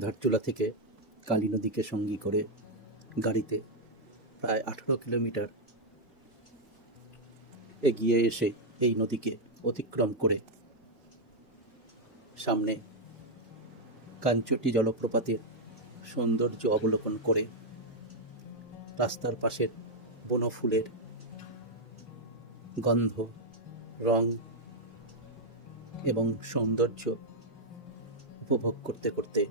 ধারচুলা থেকে কালী নদীকে সঙ্গী করে গাড়িতে প্রায় 18 কিলোমিটার এগিয়ে এসে এই নদীকে অতিক্রম করে সামনে কাঞ্চটি জলপ্রপাতের সৌন্দর্য অবলোকন করে রাস্তার পাশের বনফুলের গন্ধ, রং এবং সৌন্দর্য উপভোগ করতে করতে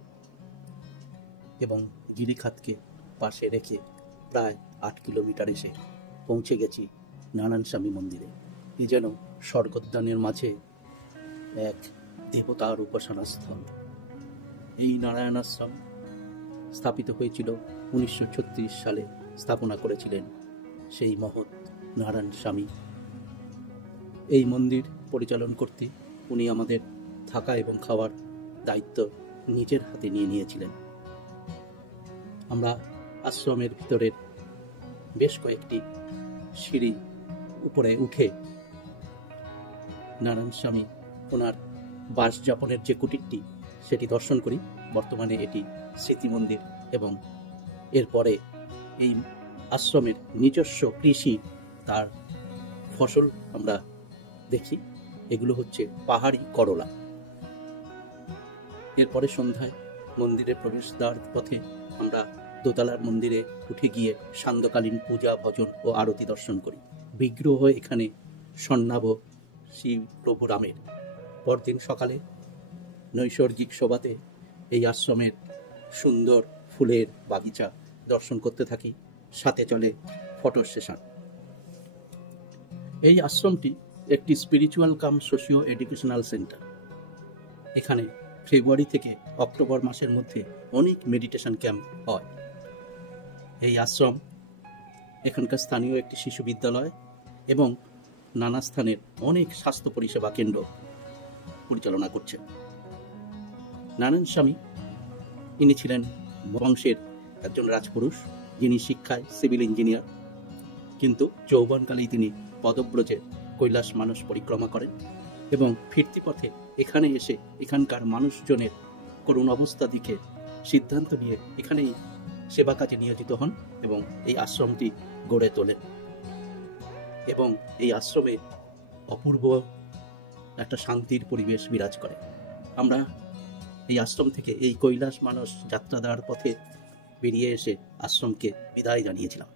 এবং গিরিখাতকে পাশে রেখে প্রায় 8 কিলোমিটার এসে পৌঁছে গেছি নারায়ণ স্বামী মন্দিরে। এ যেন স্বর্গোদ্যানের মাঝে এক দেবতার উপাসনা স্থল। এই নারায়ণাশ্রম স্থাপিত হয়েছিল 1936 সালে। স্থাপনা করেছিলেন সেই মহৎ নারায়ণ স্বামী। এই মন্দির পরিচালন করতে উনি আমাদের থাকা এবং খাওয়ার দায়িত্ব নিজের হাতে নিয়ে নিয়েছিলেন। আমরা আশ্রমের ভিতরের বেশ কয়েকটি সিঁড়ি উপরে উঠে নারায়ণ স্বামী ওনার বাসযাপনের যে কুটিরটি সেটি দর্শন করি। বর্তমানে এটি স্মৃতি মন্দির এবং এরপরে এই আশ্রমের নিজস্ব কৃষি তার ফসল আমরা দেখি। এগুলো হচ্ছে পাহাড়ি করলা। এরপরে সন্ধ্যায় মন্দিরের প্রবেশদ্বার পথে আমরা দোতলার মন্দিরে উঠে গিয়ে সান্ধ্যকালীন পূজা, ভজন ও আরতি দর্শন করি। বিগ্রহ এখানে স্বর্ণাভ শ্রী প্রভু রামের। পরদিন সকালে নৈসর্গিক শোভাতে এই আশ্রমের সুন্দর ফুলের বাগিচা দর্শন করতে থাকি। সাথে চলে ফটো সেশন। এই আশ্রমটি একটি স্পিরিচুয়াল কাম সোশিও এডুকেশনাল সেন্টার। এখানে ফেব্রুয়ারি থেকে অক্টোবর মাসের মধ্যে অনেক মেডিটেশন ক্যাম্প হয়। এই আশ্রম এখানকার স্থানীয় একটি শিশু বিদ্যালয় এবং নানা স্থানের অনেক স্বাস্থ্য পরিষেবা কেন্দ্র পরিচালনা করছে। নারায়ণ স্বামী ইনি ছিলেন বংশের একজন রাজপুরুষ, যিনি শিক্ষায় সিভিল ইঞ্জিনিয়ার, কিন্তু যৌবনকালেই তিনি পদব্রজে কৈলাস মানস পরিক্রমা করেন এবং ফিরতি পথে এখানে এসে এখানকার মানুষজনের করুণ অবস্থা দেখে সিদ্ধান্ত নিয়ে এখানেই সেবা কাজে নিয়োজিত হন এবং এই আশ্রমটি গড়ে তোলেন। এবং এই আশ্রমে অপূর্ব একটা শান্তির পরিবেশ বিরাজ করে। আমরা এই আশ্রম থেকে এই কৈলাস মানস যাত্রা দেওয়ার পথে বেরিয়ে এসে আশ্রমকে বিদায় জানিয়েছিলাম।